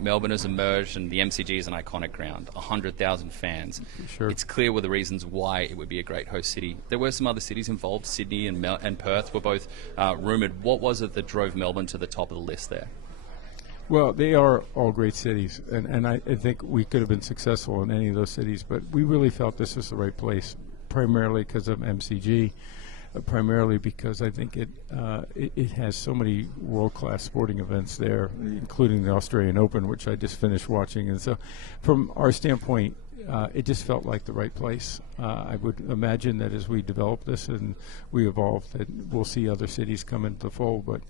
Melbourne has emerged and the MCG is an iconic ground, 100,000 fans. Sure. It's clear were the reasons why it would be a great host city. There were some other cities involved. Sydney and Perth were both rumoured. What was it that drove Melbourne to the top of the list there? Well, they are all great cities, and I think we could have been successful in any of those cities, but we really felt this was the right place, primarily because of MCG, primarily because I think it has so many world-class sporting events there, including the Australian Open, which I just finished watching. And so from our standpoint, it just felt like the right place. I would imagine that as we develop this and we evolve, that we'll see other cities come into the fold, but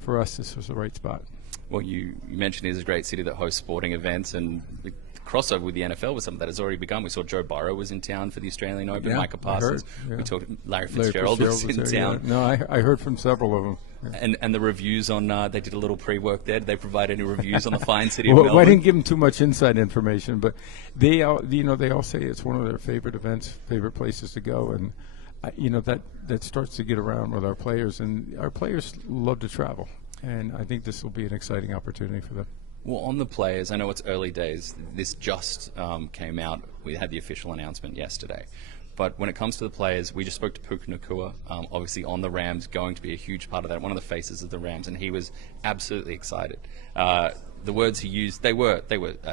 for us, this was the right spot. Well, you mentioned it is a great city that hosts sporting events, and the crossover with the NFL was something that has already begun. We saw Joe Burrow was in town for the Australian Open, Yeah, Micah Parsons. yeah. We talked Larry Fitzgerald was in there, town. yeah. No, I heard from several of them. Yeah. And the reviews on, they did a little pre-work there. Did they provide any reviews on the fine city Well, of Melbourne? I didn't give them too much inside information, but they all, they all say it's one of their favorite events, favorite places to go, and that starts to get around with our players, and our players love to travel, and I think this will be an exciting opportunity for them. Well, on the players, I know it's early days. This just came out. We had the official announcement yesterday. But when it comes to the players, we just spoke to Puka Nacua, obviously on the Rams, going to be a huge part of that, one of the faces of the Rams, and he was absolutely excited. The words he used, they were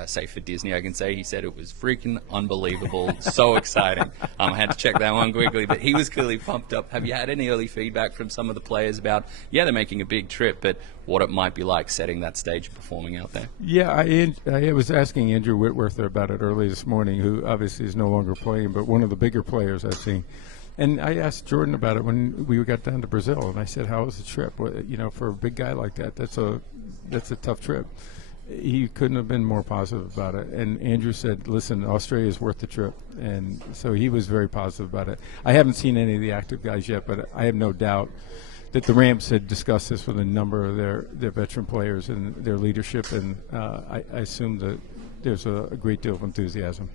safe for Disney, I can say. He said it was freaking unbelievable, so exciting. I had to check that one quickly, but he was clearly pumped up. Have you had any early feedback from some of the players about, they're making a big trip, but what it might be like setting that stage and performing out there? Yeah, I was asking Andrew Whitworth about it early this morning, who obviously is no longer playing, but one of the bigger players I've seen. And I asked Jordan about it when we got down to Brazil, and I said, "How was the trip?" Well, for a big guy like that, that's a tough trip. He couldn't have been more positive about it. And Andrew said, "Listen, Australia is worth the trip," and so he was very positive about it. I haven't seen any of the active guys yet, but I have no doubt that the Rams had discussed this with a number of their veteran players and their leadership, and I assume that there's a great deal of enthusiasm.